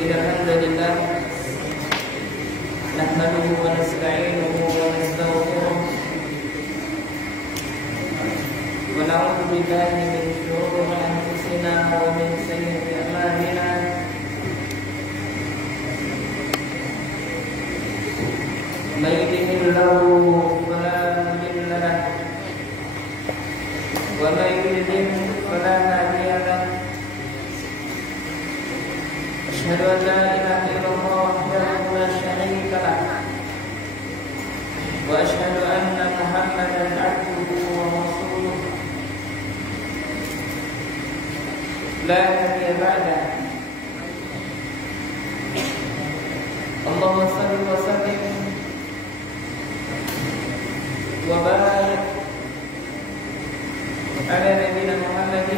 إن الحمد لله نحمده ونستعينه ونستغفره ونعوذ بالله من شرور أنفسنا ومن سيئات أعمالنا من يهده الله فلا مضل له ومن يضلل فلا هادي له أشهد أن لا إله إلا الله وحده لا شريك له وأشهد أن محمدا عبده ورسوله لا نبي بعده اللهم صل وسلم وبارك على نبينا محمد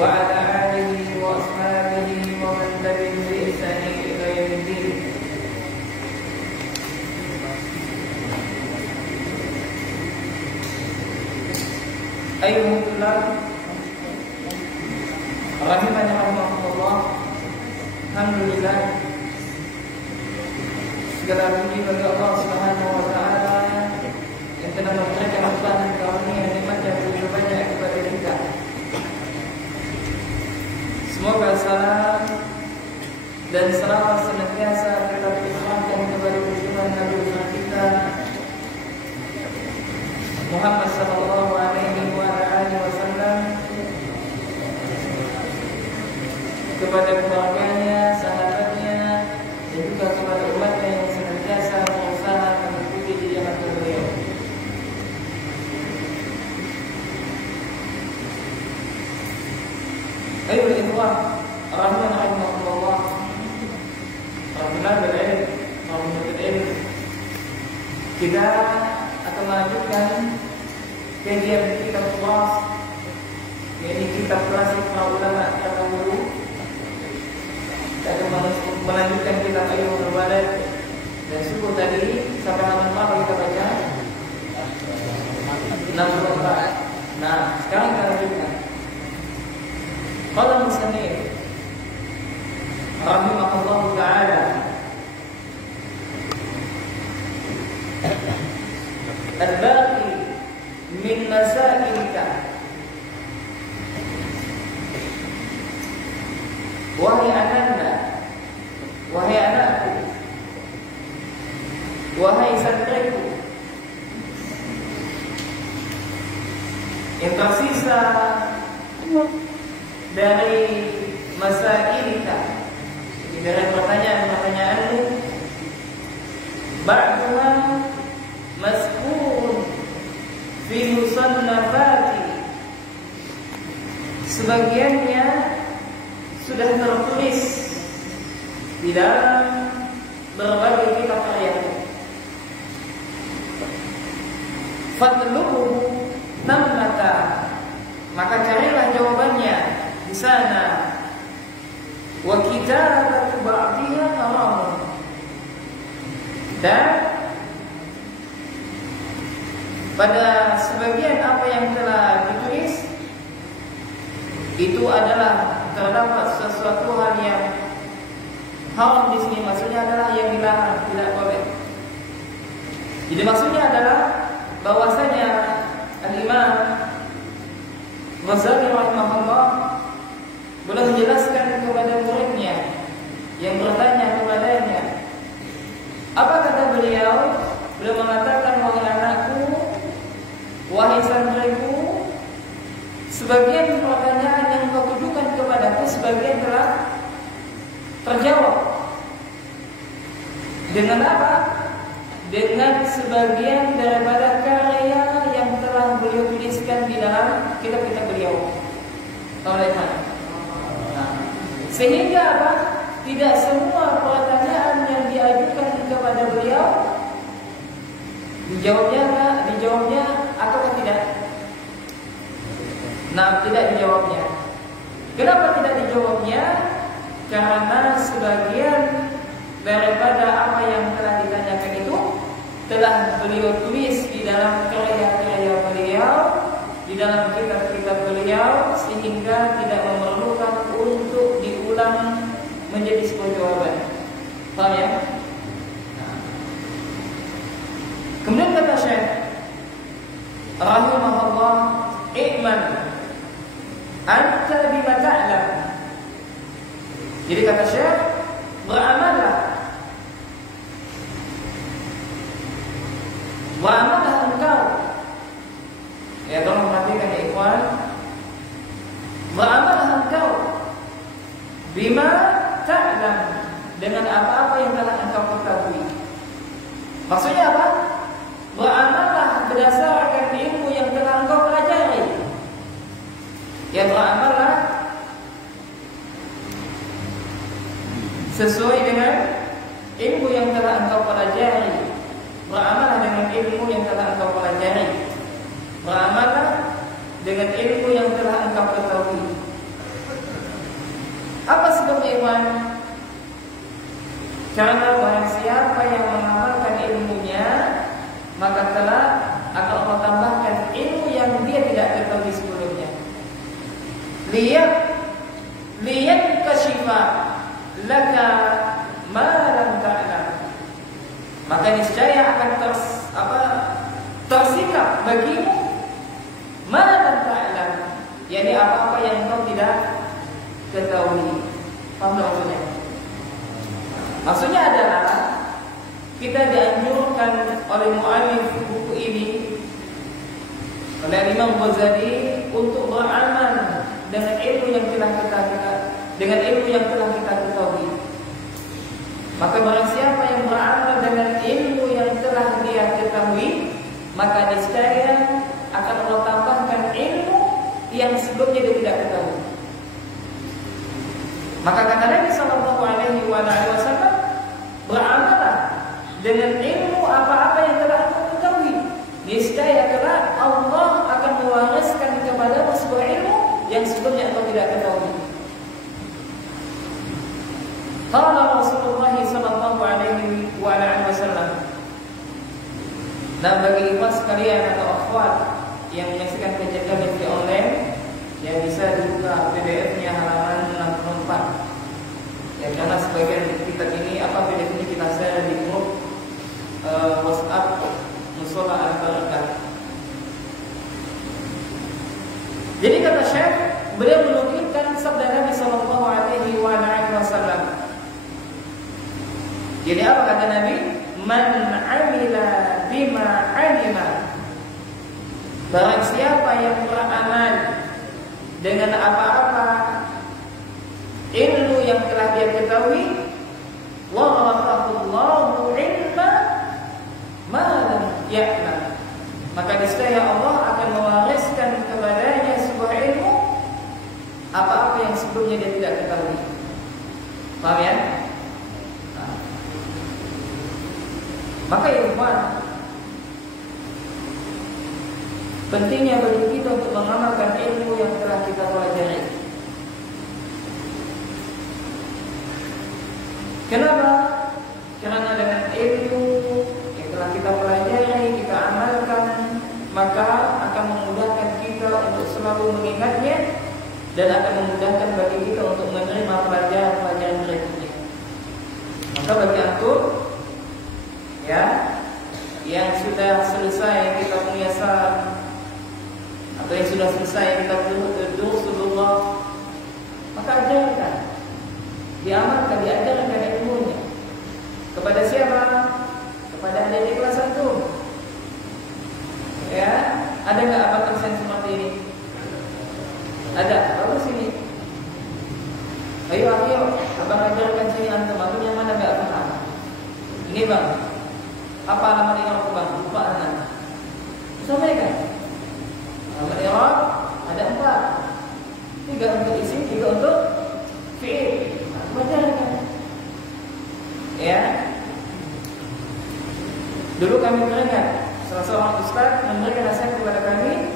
وعلى آله وأصحابه ومن تبعهم بإحسان إلى يوم الدين. أيها الطلاب rahimani rahimakumullah, alhamdulillah, segala puji bagi Allah Subhanahu wa taala yang telah memberikan rahmat dan karunia nikmat yang begitu banyak kepada kita. Semoga salam dan selawat senantiasa kita limpahkan kepada junjungan Nabi kita Muhammad sallallahu alaihi wasallam, kepada keluarganya, sahabatnya, dan juga kepada umatnya yang senantiasa berusaha mengikuti jejak beliau. Ayuhal ikhwah, rahimani rahimakumullah, rahimani bil-ilm, rahimani bil-ilm. Kita akan melanjutkan kajian kitab kelas, yaitu kitab klasik para ulama terdahulu. Kita akan melanjutkan kitab Ayyuhal Walad, dan subuh tadi sampai halaman berapa kita baca? 64. Nah, sekarang kita lanjutkan. Qala musannif rahimahullahu ta'ala, al-baqi min masailika, wahai ananda, wahai anakku, wahai santriku, yang tersisa dari masailika, dari pertanyaan-pertanyaanmu, ba'duha mazkurun fi musannafati, sebagiannya sudah tertulis di dalam berbagai kitab karya. Fatluhu tammata, maka carilah jawabannya di sana. Wa kitabatu ba'diha haram, dan pada sebagian apa yang telah ditulis itu adalah terdapat sesuatu hal yang haram di sini. Maksudnya adalah yang dilarang, tidak boleh. Jadi maksudnya adalah bahwasanya Al-Imam Ghazali rahimahullah boleh menjelaskan kepada muridnya yang bertanya kepadanya. Apa kata beliau? Beliau mengatakan, wahai anakku, wahai santriku, sebagian pertanyaan yang kau tujukan kepadaku, sebagian telah terjawab. Dengan apa? Dengan sebagian daripada karya yang telah beliau tuliskan di dalam kitab-kitab beliau. Oleh sehingga apa? Tidak semua pertanyaan yang diajukan kepada beliau dijawabnya atau tidak? Nah, tidak dijawabnya. Kenapa tidak dijawabnya? Karena sebagian daripada apa yang telah ditanyakan itu telah beliau tulis di dalam karya-karya beliau, di dalam kitab-kitab beliau, sehingga tidak memerlukan untuk diulang anta bima ta'lam. Jadi kata Syekh, beramallah. Beramallah engkau. Ya, tolong perhatikan ya ikhwan. Beramallah engkau bima ta'lam, dengan apa-apa yang telah engkau ketahui. Maksudnya apa? Beramallah berdasarkan ilmu yang telah engkau pelajari. Ya, beramallah sesuai dengan ilmu yang telah engkau pelajari. Beramallah dengan ilmu yang telah engkau pelajari. Beramallah dengan ilmu yang telah engkau ketahui. Apa sebabnya, ikhwan? Karena barang siapa yang mengamalkan ilmunya, maka telah akan Allah tambahkan ilmu yang dia tidak ketahui sebelumnya. Lihat kasyifa laka ma lam ta'lam. Maka niscaya akan tersikap bagimu ma lam ta'lam, yakni apa-apa yang kau tidak ketahui. Paham maksudnya? Maksudnya adalah kita dianjurkan oleh mu'allif buku ini, oleh Imam Ghazali, untuk beramal dengan ilmu yang telah kita ketahui. Maka barang siapa yang beramal dengan ilmu yang telah dia ketahui, maka niscaya akan Allah tambahkan ilmu yang sebelumnya dia tidak ketahui. Maka kata Nabi sallallahu alaihi wasallam, beramallah dengan ilmu apa-apa yang telah engkau ketahui. Niscaya kelak Allah akan mewariskan kepadamu sebuah ilmu yang sebelumnya engkau tidak ketahui. Qala Rasulullah sallallahu alaihi wasallam. Nah, bagi ikhwan sekalian atau akhwat yang menyaksikan kajian kami di online, yang bisa dibuka PDF-nya halaman 64. Ya, karena sebagian kitab ini PDF ini kita share di grup WhatsApp Musola Al-Barakah. Jadi kata Syekh, beliau menukilkan sabda Nabi sallallahu alaihi wasallam. Jadi apa kata Nabi? Man amila bima alima. Barang siapa yang beramal dengan apa-apa ilmu yang telah dia ketahui, waratahullahu ilma ma lam ya'lam, maka niscaya Allah akan mewariskan kepadanya sebuah ilmu apa-apa yang sebelumnya dia tidak ketahui. Paham ya? Nah. Maka ya ikhwan, pentingnya bagi kita untuk mengamalkan ilmu yang telah kita pelajari. Kenapa? Karena dengan ilmu yang telah kita pelajari, kita amalkan, maka akan memudahkan kita untuk selalu mengingatnya, dan akan memudahkan bagi kita untuk menerima pelajaran-pelajaran berikutnya. Maka bagi antum ya, yang sudah selesai kita menyiasat atau yang sudah selesai kita berdurus, maka ajarkan, diamalkan, diajarkan ilmunya. Kepada siapa? Kepada adik-adik kelas 1. Ya, ada nggak apa tulisan seperti ini? Ada, bagus ini. Ayo, abang ajarkan sini antum. Antum yang mana nggak paham? Ini bang, apa alamat i'rab bang? Lupa anak. Sampaikan. Alamat i'rab ada 4. 3 untuk isim, 3 untuk fi'il. Ajarkan. Ya. Dulu kami teringat salah seorang ustaz memberikan nasihat kepada kami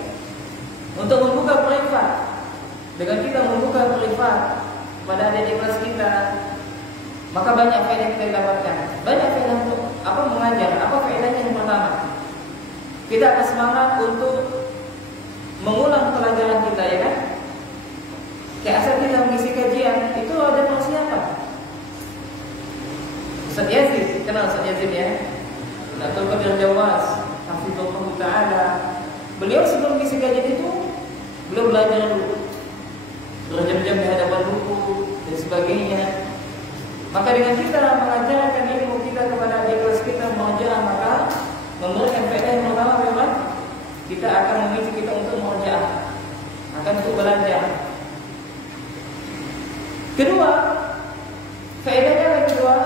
untuk membuka privat. Dengan kita membuka privat pada adik-adik kelas kita, maka banyak faedah kita dapatkan. Banyak faedah untuk apa mengajar. Apa faedahnya? Yang pertama, kita akan semangat untuk mengulang pelajaran kita, ya kan? Kayak asal kita mengisi kajian itu ada persiapan. Ustaz Yazid, kenal Ustaz Yazid ya? Datul Qadir Jawas, hafizahullah ta'ala. Beliau sebelum mengisi kajian itu, beliau belajar dulu. sebagainya. Maka dengan kita mengajarkan ilmu kita kepada adik kelas kita murojaah, maka memberikan faedah yang pertama memang kita akan memicu kita untuk murojaah, akan untuk belajar. Kedua, faedahnya yang kedua,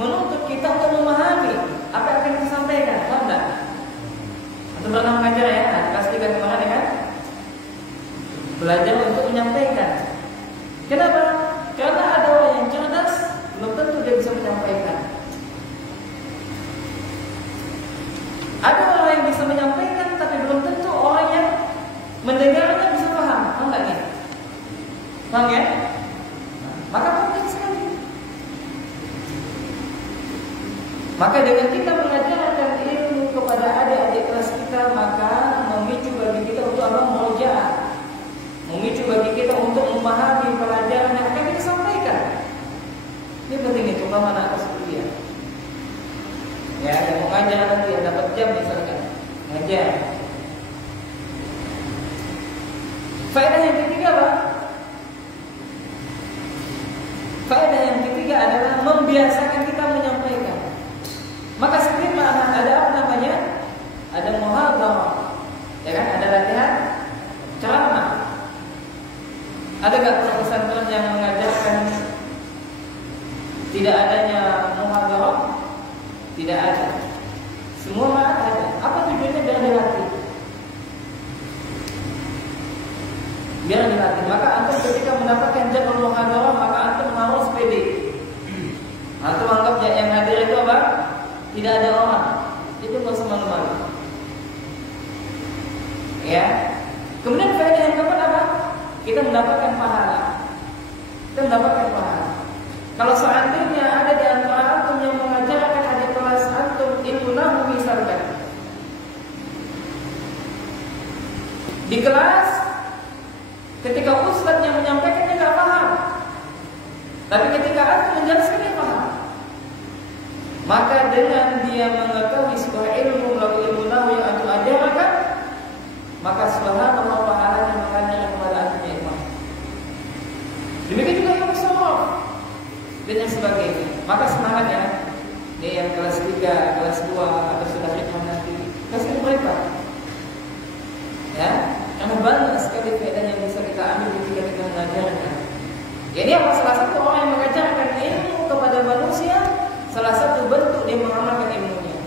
menuntut kita untuk memahami apa yang akan kita sampaikan. Paham tak? Untuk pernah mengajar ya, pastikan kemarin ya kan? Belajar untuk menyampaikan. Kenapa? Karena ada orang yang cerdas, belum tentu dia bisa menyampaikan. Ada orang yang bisa menyampaikan, tapi belum tentu orang yang mendengarnya bisa paham. Paham tak ya? Paham ya? Maka penting sekali. Maka dengan kita mengajarkan ilmu kepada adik-adik kelas kita, maka memicu bagi kita untuk murojaah, memicu bagi kita untuk memahami pelajaran yang akan kita sampaikan. Ini penting itu, terutama anak kelas kuliah. Ya, yang mau ngajar nanti ya, dapat jam misalkan ngajar. Faedah yang ketiga apa? Faedah yang ketiga adalah membiasakan kita menyampaikan. Maka seperti mana ada apa namanya? Ada muhadharah, ya kan? Ada latihan ceramah. Ada nggak pesantren yang mengajarkan tidak adanya muhadharah? Tidak ada. Semua ada. Apa tujuannya? Biar dilatih. Biar dilatih. Maka antum ketika mendapatkan jadwal muhadharah, maka antum harus pede. Antum anggap yang hadir itu apa? Tidak ada orang. Itu nggak usah malu-malu. Ya. Kemudian faedah yang keempat apa? Kita mendapatkan pahala. Kita mendapatkan pahala. Kalau seandainya ada di antara antum yang mengajarkan adik kelas antum ilmu nahwu misalkan, di kelas ketika ustaz yang menyampaikannya nggak paham, tapi ketika antum menjelaskan dia paham, maka dengan dia mengetahui sebuah ilmu melalui ilmu nahwu yang antum ajarkan, maka subhanallah pahalanya makanya kepada antum ya imam. Demikian juga ilmu sharaf dan yang sebagainya. Maka semangat ya, ini yang kelas 3, kelas 2 atau sudah hikmah nanti, kasih mereka ya, karena banyak sekali faedah yang bisa kita ambil ketika kita mengajarkan. Jadi apa? Salah satu orang yang mengajarkan ilmu kepada manusia, salah satu bentuk dia mengamalkan ilmunya.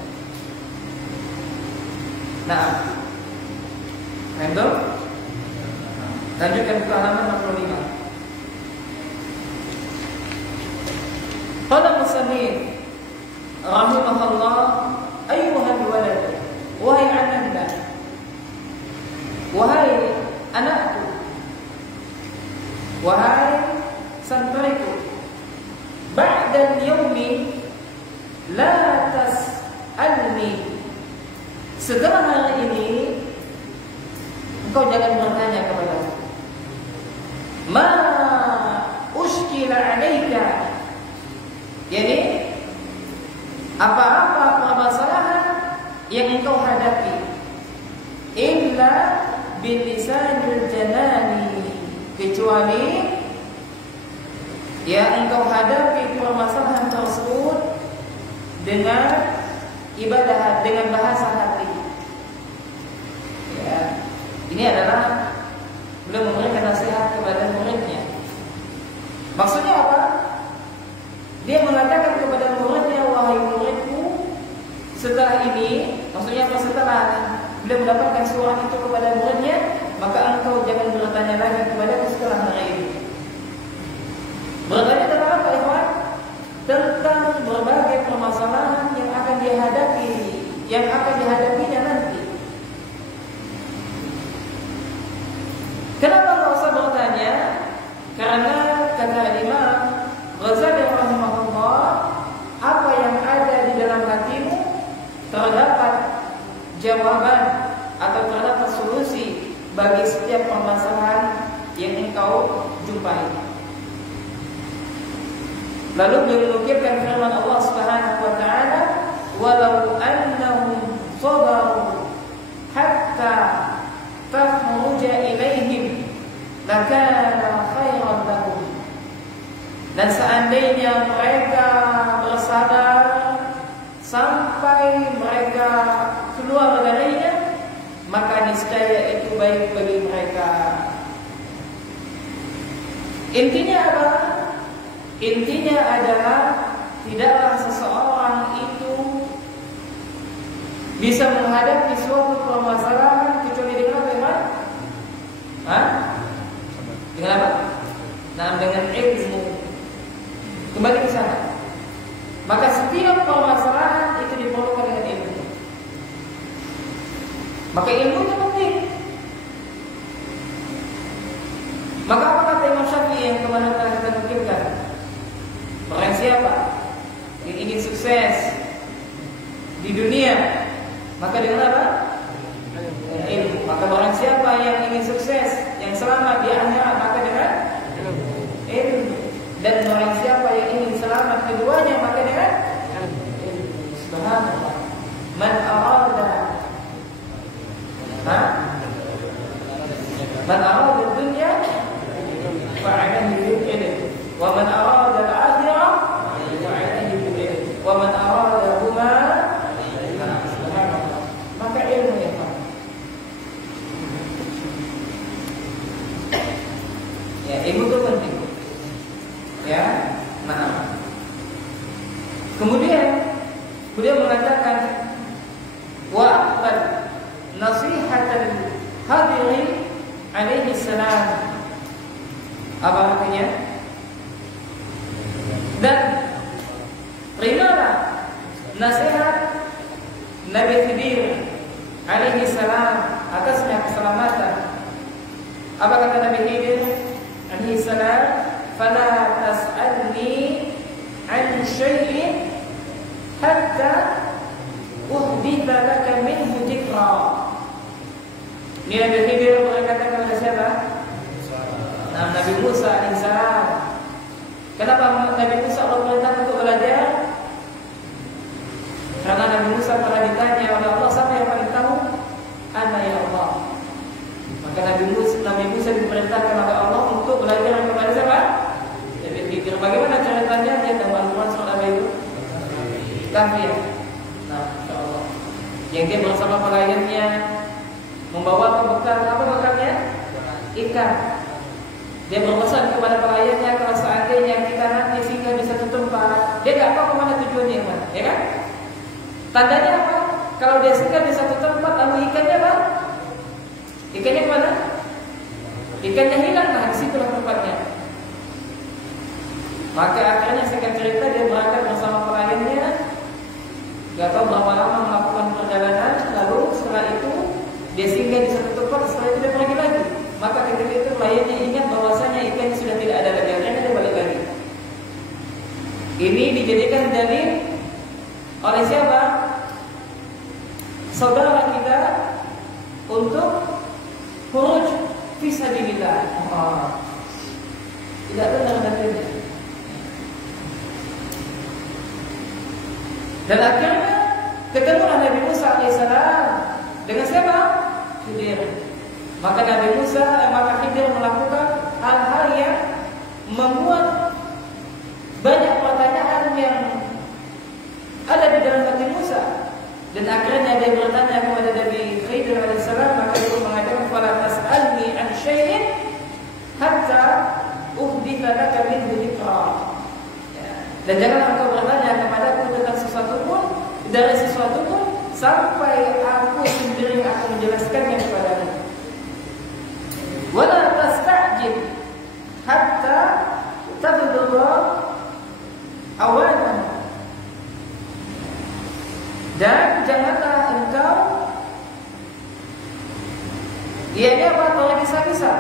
Nah, random. Lanjutkan ke halaman 65. Qala musannif rahimahullah, ayyuhal walad, wahai ananda, wahai anakku, wahai santriku, ba'da yaumi la tas'alni, setelah hari ini engkau jangan bertanya kepadaku, ma ushkila 'alaika, yani apa-apa permasalahan yang engkau hadapi, illa bilisanil janani, kecuali ya engkau hadapi permasalahan tersebut dengan ibadah, dengan bahasa hati. Ya, ini adalah beliau memberikan nasihat kepada muridnya. Maksudnya apa? Dia mengatakan kepada muridnya, wahai muridku, setelah ini, maksudnya apa? Setelah beliau mendapatkan surat itu kepada muridnya, maka engkau jangan bertanya lagi kepada setelah hari ini. Bertanya tentang apa, ikhwan? Tentang berbagai permasalahan yang akan dihadapi, yang akan dihadapinya nanti. Kenapa nggak usah bertanya? Karena kata Imam Ghazali rahimahullah, apa yang ada di dalam hatimu terdapat jawaban atau terdapat solusi bagi setiap permasalahan yang engkau jumpai. Lalu beliau menukilkan firman Allah Subhanahu wa taala, walau annahum sabaru hatta takhruja ilaihim lakana khairan lahum. Dan seandainya mereka bersabar sampai mereka keluar darinya, maka niscaya itu baik bagi mereka. Intinya apa? Intinya adalah tidaklah seseorang itu bisa menghadapi suatu permasalahan kecuali dengan apa? Dengan apa? Nah, dengan ilmu. Kembali ke sana. Maka setiap permasalahan itu diperlukan dengan ilmu. Maka ilmu itu penting. Maka apa kata Imam Syafi'i yang kemarin telah kita nukilkan? Orang siapa yang ingin sukses di dunia, maka dengan apa? Dengan ilmu. Maka orang siapa yang ingin sukses, yang selamat di akhirat, maka dengan ilmu. Dan orang siapa yang ingin selamat keduanya, maka dengan ilmu. Subhanallah. Man arada man arada dunya fa'alayhi bil ilm, wa man arada al-akhirah fa'alayhi bil ilm, wa man arada huma subhanallah. Maka ilmu ya Pak. Ya, ilmu itu penting. Ya, nah. Kemudian beliau mengatakan wa aqbal nasihatan hadiri alaihi salam. Apa artinya? Dan terimalah nasihat Nabi Khidir alaihi salam atasnya keselamatan. Apa kata Nabi Khidir alaihi salam? Fala tas'alni an syai'in hatta uhditha laka minhu dzikra. Ini Nabi Khidir berkata kepada siapa? Nabi Musa alaihissalam. Kenapa Nabi Musa Allah perintahkan untuk belajar? Karena Nabi Musa pernah ditanya oleh Allah, siapa yang paling tahu? Ana ya Allah. Maka Nabi Musa diperintahkan oleh Allah untuk belajar kepada siapa? Nabi Khidir. Bagaimana ceritanya? Dia tahu Al-Quran surah apa itu? Kahfi. Nah, insyaallah. Yang dia bersama pelayannya membawa bekal, apa bekalnya? Ikan. Dia berpesan kepada pelayannya, kalau seandainya kita nanti singgah di satu tempat, dia tidak tahu kemana tujuannya, ya kan? Tandanya apa? Kalau dia singgah di satu tempat, lalu ikannya apa? Ikannya kemana? Ikannya hilang, nah disitulah tempatnya. Maka akhirnya singkat cerita dia berangkat bersama pelayannya, gak tahu berapa lama melakukan perjalanan, lalu setelah itu dia singgah di satu tempat, setelah itu dia pergi lagi. Maka ketika itu pelayannya ingat bahwasanya ikannya sudah tidak ada lagi, akhirnya dia balik lagi. Ini dijadikan dalil oleh siapa? Saudara kita untuk khuruj fi sabilillah. Tidak benar dalilnya. Dan akhirnya ketemulah Nabi Musa alaihissalam dengan siapa? Khidir. Maka Khidir melakukan hal-hal yang membuat banyak pertanyaan yang ada di dalam hati Musa. Dan akhirnya dia bertanya kepada Nabi Khidir alaihissalam, maka dia mengatakan fala tas'alni an syai'in hatta uhditha laka minhu dzikra. Dan jangan engkau bertanya kepadaku tentang sesuatu pun, dari sesuatu pun, sampai aku sendiri akan menjelaskannya kepadamu. Wala tasta'jil hatta tabdura awalan. Dan janganlah engkau ianya apa? Tergesa-gesa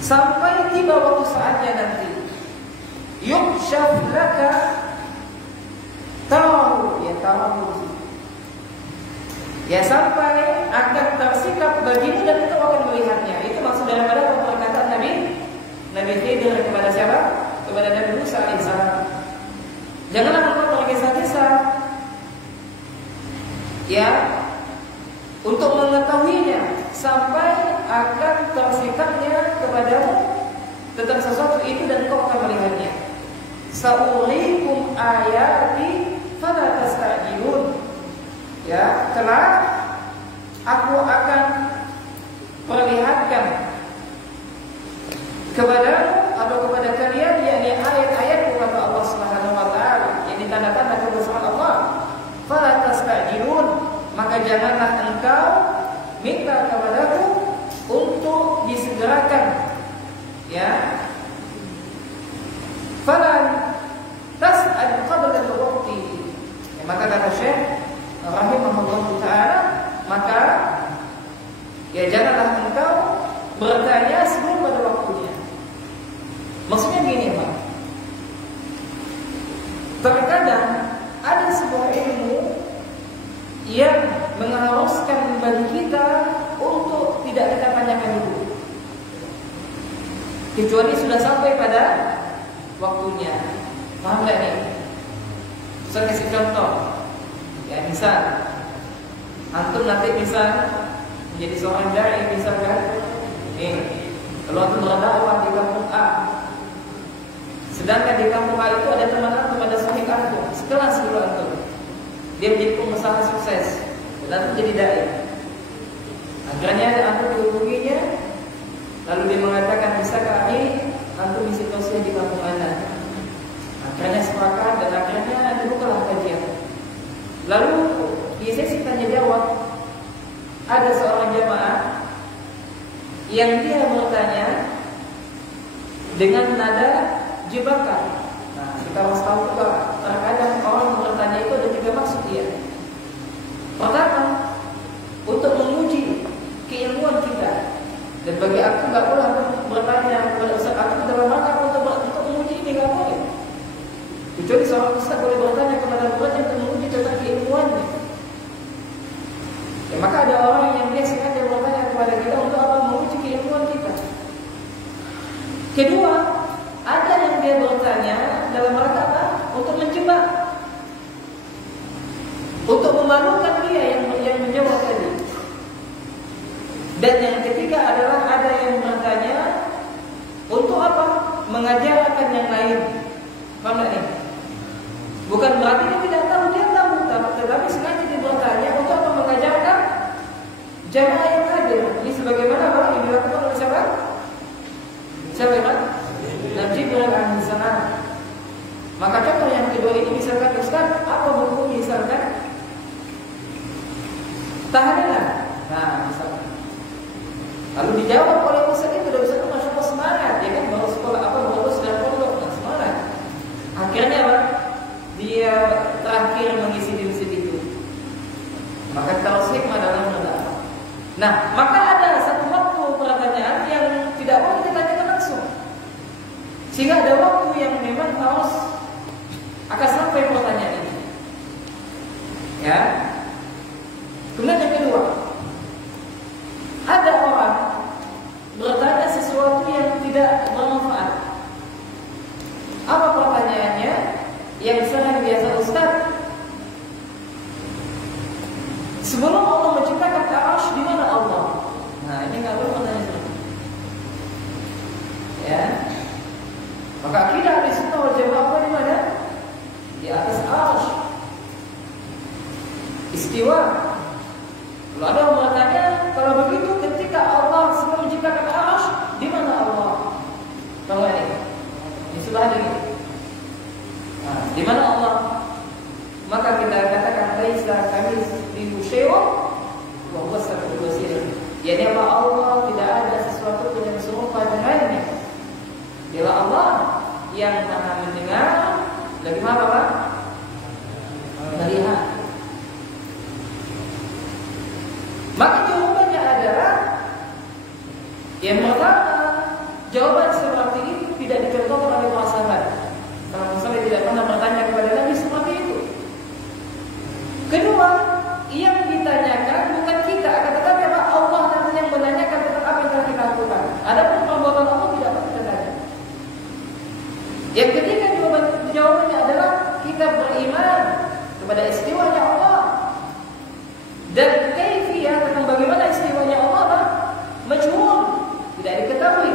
sampai tiba waktu saatnya nanti. Yukshaf laka tahu ya sampai akan tersikap bagimu dan engkau akan melihatnya. Itu maksud daripada perkataan Nabi Khidir kepada siapa? Kepada Nabi Musa alaihissalam. Janganlah engkau tergesa-gesa ya untuk mengetahuinya sampai akan tersikapnya kepada tentang sesuatu itu dan engkau akan melihatnya. Sa'urikum ayati fala tastajilun. Ya, telah aku akan perlihatkan kepadamu atau kepada kalian yakni ayat-ayat kata Allah Subhanahu wa taala, yakni tanda-tanda kebesaran Allah. Fala tastajilun, maka janganlah engkau minta kepadaku untuk disegerakan. Ya. Fala tas'al qabla al-waqti. Ya, maka kata Syekh rahimahullah taala, maka ya janganlah engkau bertanya sebelum pada waktunya. Maksudnya gini, Pak. Terkadang ada sebuah ilmu yang mengharuskan bagi kita untuk tidak kita tanyakan dulu, kecuali sudah sampai pada waktunya. Paham gak nih? Saya kasih contoh. Ya, misal antum nanti bisa menjadi seorang dai misalkan. Kalau antum berdakwah di kampung A, sedangkan di kampung A itu ada teman antum, ada sahib antum, sekelas dulu antum, dia menjadi pengusaha sukses dan antum jadi dai. Akhirnya antum dihubunginya, lalu dia mengatakan, bisakah antum isi tausiah di kampung Anda? Akhirnya sepakat dan akhirnya dibukalah kajian. Lalu di sesi tanya jawab ada seorang jamaah yang dia bertanya dengan nada jebakan. Nah, kita harus tahu juga terkadang orang bertanya itu ada tiga maksud dia. Pertama, untuk menguji keilmuan kita. Dan bagi aku nggak boleh bertanya kepada ustaz aku dalam rangka untuk menguji ini, nggak boleh. Kecuali seorang ustaz boleh bertanya kepada muridnya untuk menguji tentang keilmuannya. Ya, maka ada orang yang dia sengaja bertanya kepada kita untuk apa? Menguji keilmuan kita. Kedua, ada yang dia bertanya dalam rangka apa? Untuk menjebak, untuk memalukan dia yang menjawab tadi. Dan yang ketiga adalah ada yang bertanya untuk apa? Mengajarkan yang lain. Paham tak nih? Bukan berarti dia tidak tahu, dia tahu, tetapi sengaja dia bertanya untuk apa? Mengajarkan jamaah yang hadir. Ini sebagaimana apa yang dilakukan oleh siapa? Siapa kan? Nabi Jibril alaihi salam. Maka contoh yang kedua ini misalkan, Ustaz, apa hukum misalkan tahlilan? Nah, misalkan. Lalu dijawab oleh Ustaz itu, dan Ustaz itu masya Allah semangat, ya kan, baru sekolah apa, baru sudah pondok, nah semangat. Akhirnya apa? Dia terakhir mengisi di masjid itu. Maka kita harus hikmah dalam mendakwah. Nah, maka ada satu waktu pertanyaan yang tidak boleh ditanyakan langsung, sehingga ada waktu yang memang harus akan sampai pertanyaan ini. Ya. Kemudian yang kedua, ada orang bertanya sesuatu yang tidak bermanfaat. Apa pertanyaannya? Yang sering biasa, Ustaz, sebelum Allah menciptakan Arsy, di mana Allah? Nah, ini nggak boleh pertanyaan seperti itu. Ya. Maka akidah Ahlussunnah wal Jamaah di mana? Di atas Arsy. Istiwa. Kalau ada orang bertanya, kalau begitu ketika Allah sebelum menciptakan Arsy, di mana Allah? Tahu ini? Di sebelah ini. Nah, di mana Allah? Maka kita katakan laisa kamitslihi syai'un wa huwa as-sami'ul basir. Yani apa? Allah tidak ada sesuatu pun yang serupa dengannya. Dialah Allah yang Maha mendengar, lagi Maha apa? Melihat. Maka jawabannya adalah yang pertama, jawaban seperti itu tidak dicontohkan oleh para sahabat. Kalau misalnya tidak pernah bertanya kepada Nabi seperti itu. Kedua, yang ditanyakan bukan kita, akan tetapi Allah nanti yang menanyakan tentang apa yang telah kita lakukan. Adapun perbuatan Allah tidak pernah kita tanya. Yang ketiga, jawabannya adalah kita beriman kepada istiwanya Allah. Dan kaifiyah tentang bagaimana istiwanya Allah majhul, tidak diketahui.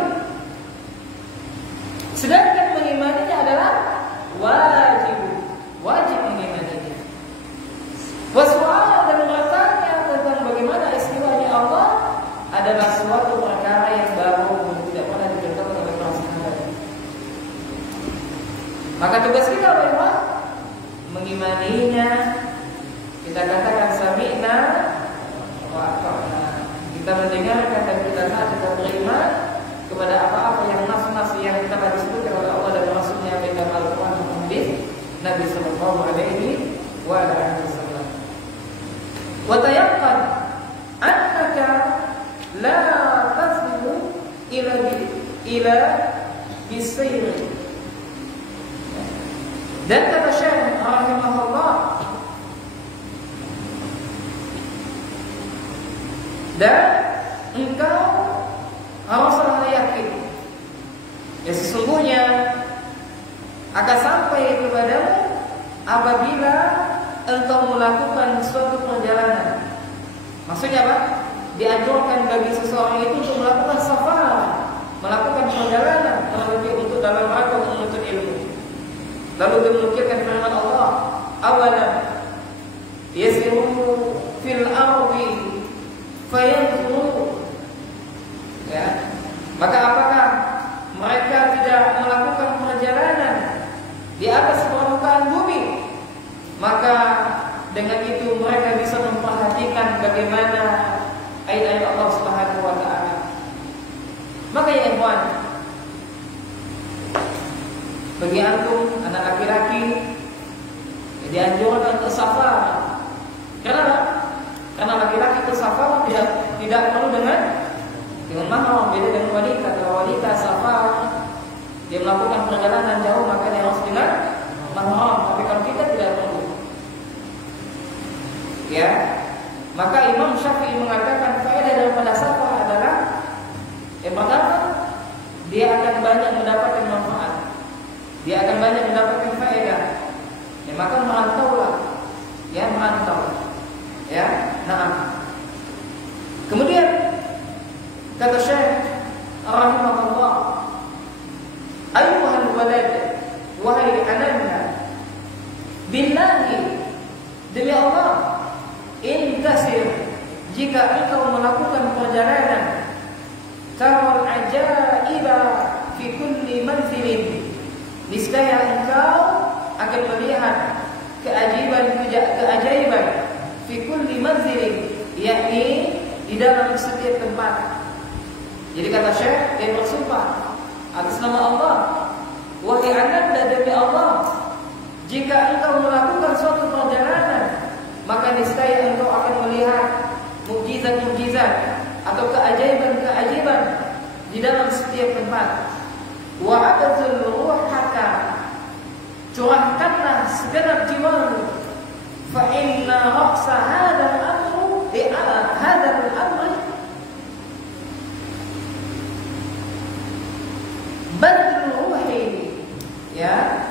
Maka tugas kita adalah mengimaninya. Kita katakan sami'na wa ata'na. Kita mendengarkan dan kita taat, kita beriman kepada apa-apa yang nas-nas yang telah disebutkan oleh Allah dan Rasulnya baik dalam Al-Quran dan hadis Nabi sallallahu alaihi wasallam. Wa tayaqqan annaka la taslu ila bisayr. Dan kata Syekh rahimahullah, dan engkau haruslah yakin ya sesungguhnya akan sampai kepadamu apabila engkau melakukan suatu perjalanan. Maksudnya apa? Dianjurkan bagi seseorang itu untuk melakukan safar, melakukan perjalanan, terlebih untuk dalam rangka menuntut ilmu. Lalu dinukilkan firman Allah, awalan yasiru fil ardi fayanzuru. Ya. Maka apakah mereka tidak melakukan perjalanan di atas permukaan bumi? Maka dengan itu mereka bisa memperhatikan bagaimana ayat-ayat Allah Subhanahu wa taala. Maka ya ikhwan, bagi antum anak laki-laki dianjurkan untuk safar. Kenapa? Karena laki-laki itu safar tidak perlu dengan mahram, beda dengan wanita. Kalau wanita safar dia melakukan perjalanan jauh maka dia harus dengan mahram. Tapi kalau kita tidak perlu. Ya, maka Imam Syafi'i mengatakan faedah daripada safar adalah yang pertama, dia akan banyak mendapatkan manfaat, dia akan banyak mendapatkan faedah. Ya, maka merantaulah, ya merantau, ya. Nah, kemudian kata Syekh rahimahullah, ayyuhal walad, wahai ananda, billahi, demi Allah, intasir, jika engkau melakukan perjalanan, taral ajaiba fi kulli manzilin, niscaya engkau akan melihat keajaiban fi kulli manzilin, yakni di dalam setiap tempat. Jadi kata Syekh, dia bersumpah atas nama Allah, wahai ananda, demi Allah, jika engkau melakukan suatu perjalanan, maka niscaya engkau akan melihat mukjizat-mukjizat atau keajaiban-keajaiban di dalam setiap tempat. Wa abzul ruhaka, curahkanlah segenap jiwamu. Fa inna ra'sa hadzal amru hadzal amri badrul ruhi. Ya,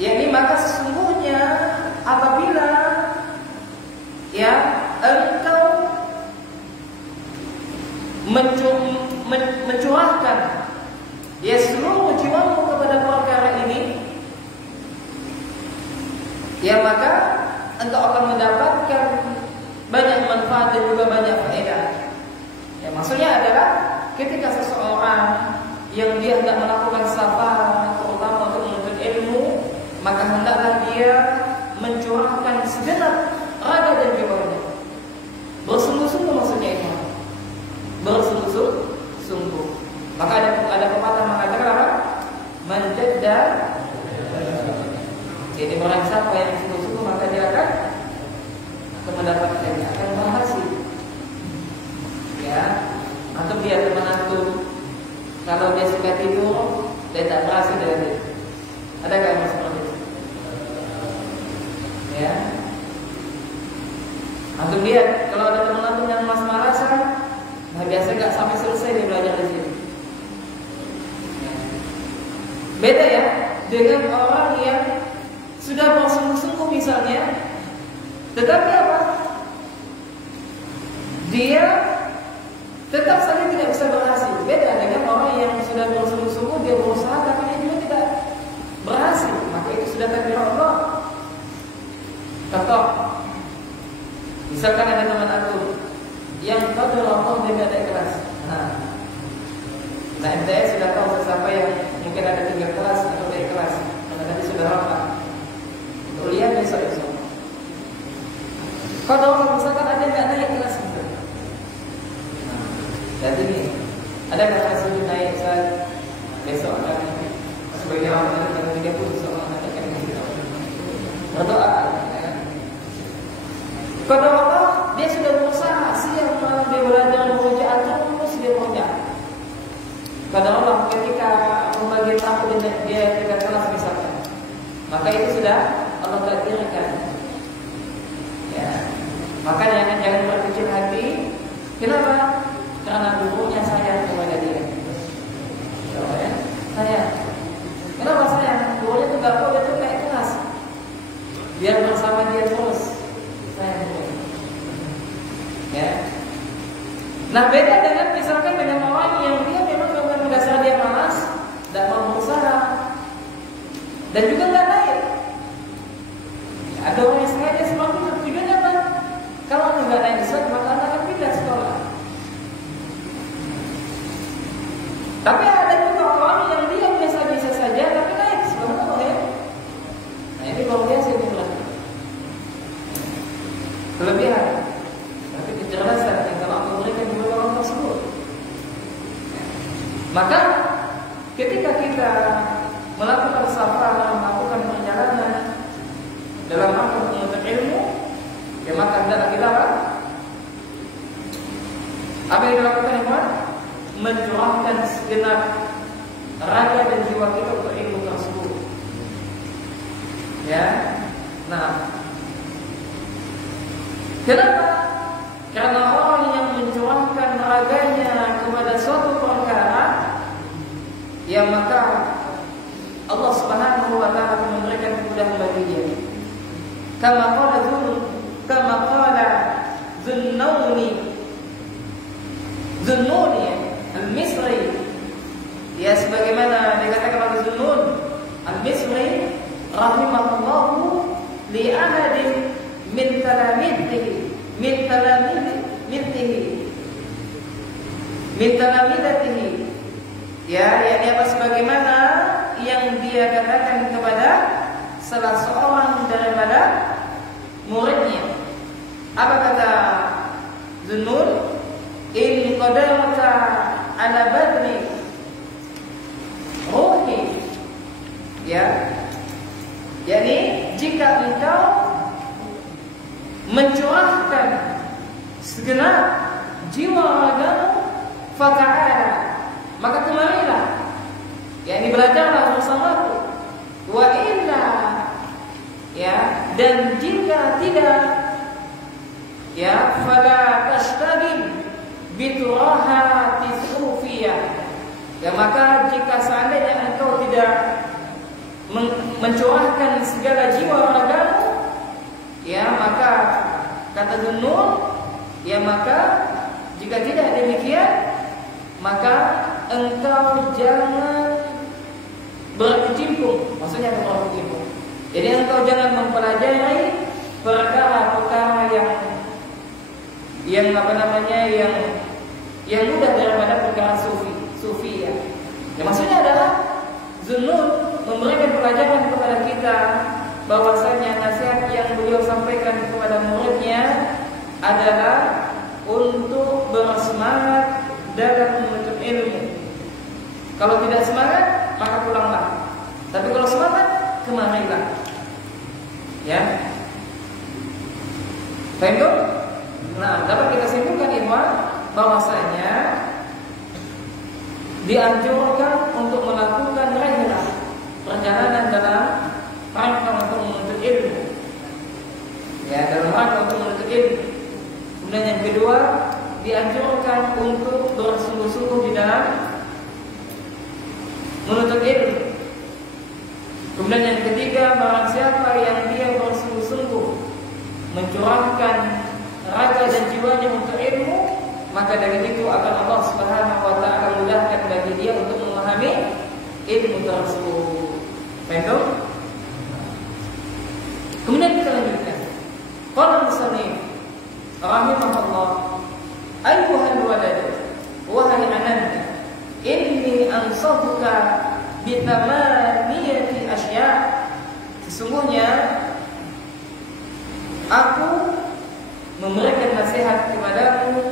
yakni maka sesungguhnya apabila ya engkau mencurahkan ya seluruh jiwamu kepada perkara ini, ya maka engkau akan mendapatkan banyak manfaat dan juga banyak faedah. Ya, maksudnya adalah ketika seseorang yang dia hendak melakukan safar, terutama untuk menuntut ilmu, maka hendaklah dia mencurahkan segenap raga dan jiwanya. Bersungguh-sungguh maksudnya itu. Bersungguh-sungguh. Maka ada pepatah mengatakan apa? Menjadda. Jadi orang siapa yang sungguh-sungguh maka dia akan mendapatkannya, akan berhasil. Ya, atau dia teman antum, kalau dia suka tidur, dia tak berhasil dari dia. Adakah yang seperti itu? Ya. Antum lihat, kalau ada teman antum yang malas-malasan, nah biasa nggak sampai selesai dia belajar di sini. Beda ya dengan orang yang sudah bersungguh-sungguh misalnya, tetapi apa? Dia tetap saja tidak bisa berhasil. Beda dengan orang yang sudah bersungguh-sungguh, dia berusaha tapi dia juga tidak berhasil. Maka itu sudah takdir Allah. Contoh, misalkan ada teman aku yang takdir Allah dia tidak ikhlas. Nah MTS sudah tahu siapa yang mungkin ada 3 kelas atau tidak ikhlas. Karena tadi sudah berapa? Untuk lihat besok. Kalau misalkan ada yang nggak naik kelas itu, jadi nih, ada kelas yang naik saat besok akan sebagai orang yang 30 besok akan kita berdoa. Kalau Allah dia sudah berusaha siap dia belajar merujuk terus dia berujuk. Kalau Allah ketika membagi tamu dia 3 kelas misalkan, maka itu sudah Allah takdirkan. Ya, makanya jangan berkecil hati. Kenapa? Karena gurunya sayang kepada dia. Ya, sayang. Kenapa sayang? Gurunya itu gak boleh itu kayak kelas. Biar bersama dia terus. Sayang. Ya. Nah beda dengan misalkan dengan orang yang dia memang dasar dia malas, tidak mau berusaha, dan juga nggak naik. Ada orang yang sengaja semakin tujuannya apa? Kalau nggak naik Islam maka anak akan pindah sekolah. Tapi ada juga orang yang dia biasa-biasa saja tapi naik, subhanallah ya. Nah ini luar biasa itu kelebihan, tapi kecerdasan yang kalau Allah berikan kepada orang tersebut. Maka ketika kita melakukan safar, melakukan perjalanan dalam rangka menuntut ilmu, ya maka hendaklah kita apa yang dilakukan ikhwan? Mencurahkan segenap raga dan jiwa kita untuk ilmu tersebut. Ya, nah, kenapa? Karena orang yang mencurahkan raganya kepada suatu perkara, ya maka Allah Subhanahu wa taala memberikan kemudahan bagi dia. Kama qala Zunnuni al-Misri, ya sebagaimana dikatakan oleh Zunnun al-Misri rahimahullahu li ahadin min talamidatihi, ya yakni apa sebagaimana yang dia katakan kepada salah seorang daripada muridnya. Apa kata Zunnun? In qadamaka ala badni ruhi, ya yakni jika engkau mencurahkan segenap jiwa ragamu, fata'ala maka kemarilah, yakni belajarlah bersamaku. Wa illa, ya, dan jika tidak, ya, fala tashtagil bituraha tisufiyah, ya maka jika seandainya engkau tidak mencurahkan segala jiwa ragamu, ya maka kata Zunnun, ya maka jika tidak demikian maka engkau jangan berkecimpung. Maksudnya berkecimpung, jadi engkau jangan mempelajari perkara-perkara yang apa namanya yang mudah daripada perkara sufi ya. Maksudnya adalah Zunnun memberikan pelajaran kepada kita bahwasanya nasihat yang beliau sampaikan kepada muridnya adalah untuk bersemangat dalam menuntut ilmu. Kalau tidak semangat maka pulanglah. Tapi kalau semangat kemarilah. Ya. Baik. Nah, dapat kita simpulkan ikhwan bahwasanya dianjurkan untuk melakukan rihlah, perjalanan dalam rangka untuk menuntut ilmu. Ya, dalam rangka untuk menuntut ilmu. Kemudian yang kedua, dianjurkan untuk bersungguh-sungguh di dalam menuntut ilmu. Kemudian yang ketiga, barang siapa yang dia bersungguh-sungguh mencurahkan raga dan jiwanya untuk ilmu, maka dari itu akan Allah Subhanahu wa taala mudahkan bagi dia untuk memahami ilmu tersebut. Baik. Kemudian kita lanjutkan. Qala musannif rahimahullah, ayyuhal walad, wahai ananda, inni ansahuka bi thamaniyati asya', Sesungguhnya aku memberikan nasihat kepadamu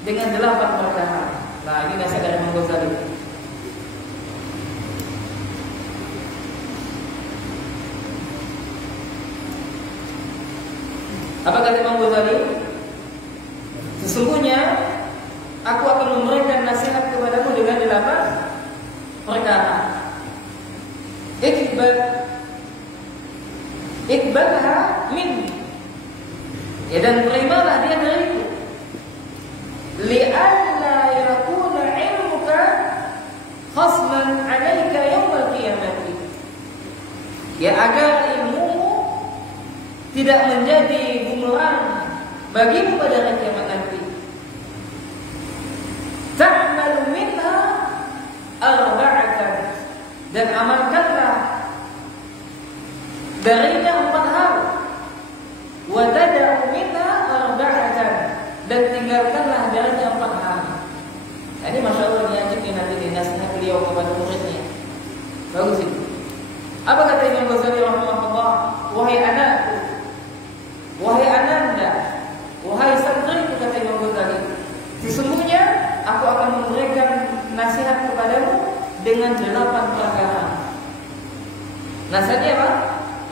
dengan 8 perkara. Nah, ini nasihat dari Imam Ghazali. Apa kata Imam Ghazali? Sesungguhnya aku akan memberikan nasihat kepadamu dengan 8 perkara. Ikbalha min, ya, dan terimalah dia dariku. Li'anna yakuna ilmuka khasman 'alaika yaumil qiyamah. Ya, agar ilmumu tidak menjadi bumerang bagimu pada hari kiamat nanti. Ta'malu minha arba'atan, dan amalkanlah darinya 4 hal. Wa tada'u minha arba'atan, dan tinggalkanlah darinya 4 hal. Nah, ini masya Allah diajib nanti di nasihat beliau kepada muridnya. Bagus ini. Apa kata Imam Ghazali rahimahullah? Wahai anakku, wahai ananda, wahai santriku, kata Imam Ghazali, sesungguhnya aku akan memberikan nasihat kepadamu dengan 8 perkara. Nasihatnya apa?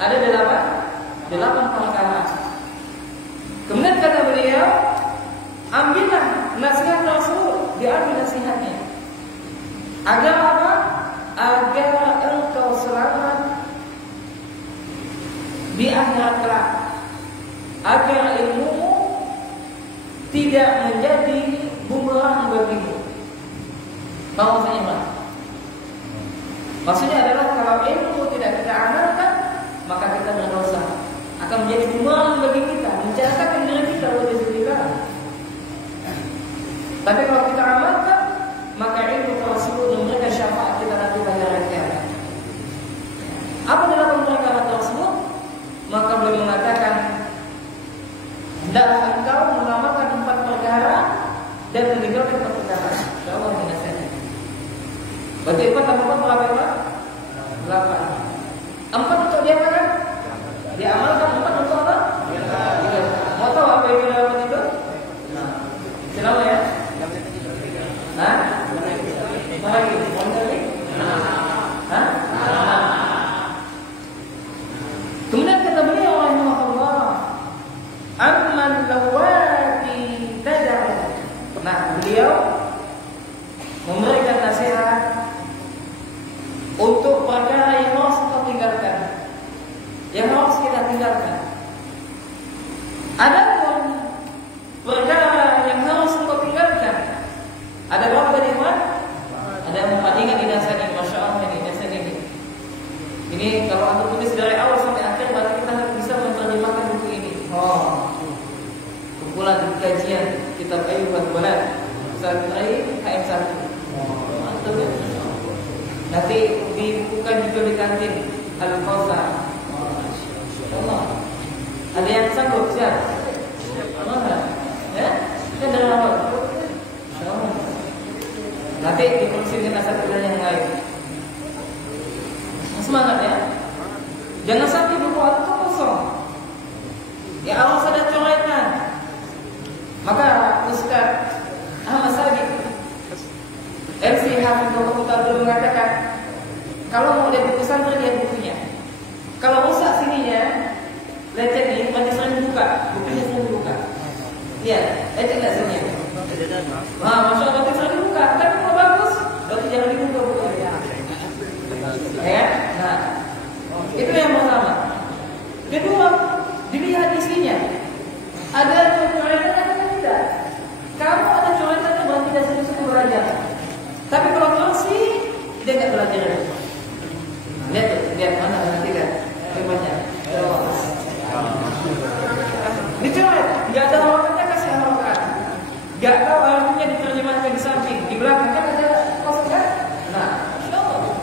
Ada 8 perkara. Kemudian kata beliau, ambillah nasihat tersebut, diambil nasihatnya. Agar apa? Agar engkau selamat di akhirat kelak. Agar ilmumu tidak menjadi bumerang bagimu. Tahu maksudnya apa? Maksudnya adalah kalau ilmu tidak kita amalkan, maka kita berdosa, akan menjadi bumerang bagi kita, mencelakakan diri kita oleh Bismillah. Tapi kalau kita amalkan, maka ilmu tersebut memberikan syafaat kita nanti pada hari kiamat. Apa 8 perkara tersebut? Maka beliau mengatakan, hendaklah engkau mengamalkan 4 perkara dan meninggalkan 4 perkara. Insyaallah ini nasihatnya. Berarti 4 tambah 4 berapa? 8. 4 untuk diamalkan? Diamalkan. 4 untuk apa? Mau tahu apa yang diamalkan itu? Kenapa ya? Hah? Mana lagi? Mau lagi? Hah? Kemudian kata beliau rahimahullah, amman lawati tad'u. Nah, beliau memberikan nasihat untuk perkara yang harus kita tinggalkan, yang harus kita tinggalkan. Adapun perkara yang harus kita tinggalkan, ada berapa tadi, Pak? Ada 4. Ingat di dasar ini, masya Allah ini dasar ini. Ini kalau antum tulis dari awal sampai akhir, berarti kita bisa menerjemahkan buku ini. Kumpulan kajian kitab Ayyubat Bulan Santri KM1. Mantap ya. Nanti dibukukan juga di kantin Al-Kausar. Allah. Ada yang sanggup siap? Ya? Kan dari awal. Nanti dikoneksi dengan asal pilihan yang lain. Semangat ya. Jangan sampai buku itu kosong. Ya Allah ada coretan. Maka Ustaz Ahmad Sabiq MC Hafizullah dulu mengatakan, kalau mau lihat buku santri, lihat bukunya. Kalau rusak sininya, lecet nih, berarti sering buka. Bukunya sering buka. Iya, lecet nggak sininya? Wah, masya Allah, berarti sering buka. Tapi kalau bagus, berarti jangan dibuka bukunya. Ya, nah, itu yang pertama. Kedua, dilihat isinya. Ada coretan atau tidak? Kalau ada coretan, berarti tidak suka belajar. Tapi kalau bersih, dia nggak belajar. Lihat tuh, lihat mana tidak banyak. Dicoret, nggak ada harapannya, kasih harapan. Nggak tahu artinya diterjemahkan di samping, di belakang kan ada kosong kan? Nah, masya Allah.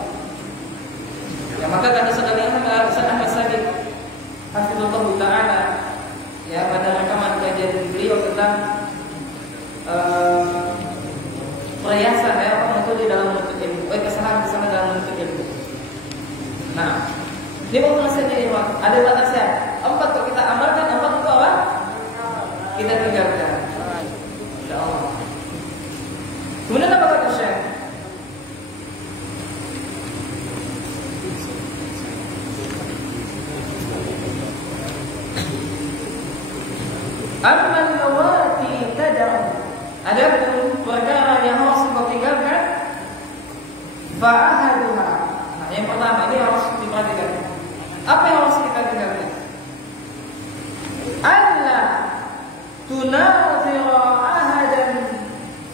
Ya maka kata sekalian Ustaz Ahmad Sabiq Hafizullah Ta'ala, ya pada rekaman kajian beliau tentang perhiasan ya orang itu di dalam menuntut ilmu, kesalahan dalam menuntut ilmu. Nah, ini mau nasihatnya Imam. ada batasnya. 4 tuh kita amalkan, 4 itu apa? Kita tinggalkan. Insya Allah. Kemudian apa kata Syekh? Amman lawati tad'u. Adapun perkara yang harus kau tinggalkan, fa'ahaduha. Nah, yang pertama ini harus diperhatikan. Apa yang harus kita tinggalkan? Alla tunazira ahadan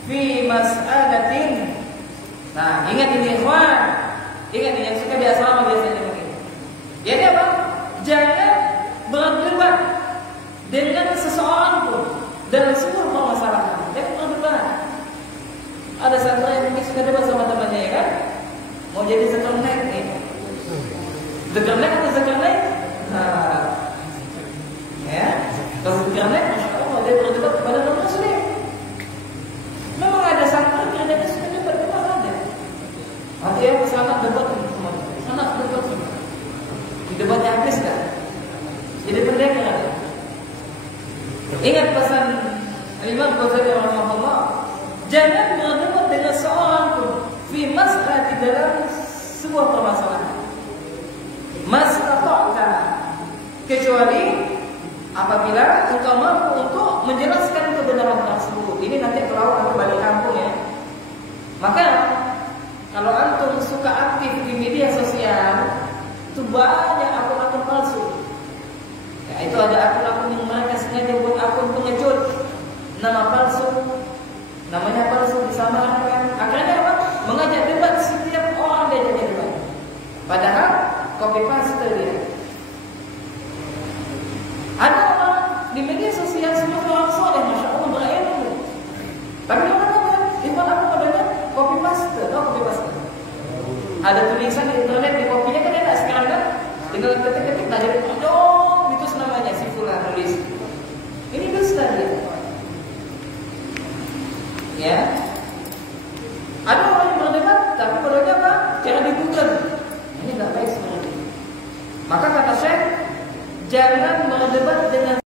fi mas'alatin. Nah, ingat ini ikhwan. Ingat ini yang suka di asrama biasanya mungkin. Jadi apa? Jangan berdebat dengan seseorang pun dalam sebuah permasalahan. Jangan berdebat. Ada santri yang mungkin suka debat sama temannya, ya kan? Mau jadi zekernet nih. Zekernet atau zekernet? Nah, ya. Kalau zekernet, masya Allah dia berdebat kepada non-muslim. Memang ada santri kerjanya suka debat, memang ada. Nanti ya sangat debat teman, sangat debat. Di debatnya habis kan? Jadi pendekar. Ingat pesan Imam Ghazali rahimahullah, jangan berdebat dengan seorang pun fi mas'alati dalam sebuah permasalahan. Mastata'ta, kecuali apabila engkau mampu untuk menjelaskan kebenaran tersebut. Ini nanti kalau antum balik kampung ya. Maka kalau antum suka aktif di media sosial, itu banyak akun-akun palsu. Ya, itu ada akun-akun yang mereka sengaja buat akun pengecut, nama palsu, namanya palsu disamarkan. Akhirnya apa? Mengajak debat setiap orang diajak debat. Padahal copy paste dia. Ada orang di media sosial semua orang soleh, masya Allah berilmu. Tapi orang apa? Iman apa adanya copy paste, copy paste. Ada tulisan di internet di kopinya kan enak sekarang kan? Tinggal ketik-ketik tak jadi dong, itu namanya si fulan nulis. Ini dusta dia. Ya. Ada orang yang berdebat, tapi bodohnya apa? Cara di Google. Ini nggak baik sebenarnya. Maka kata Syekh, jangan berdebat dengan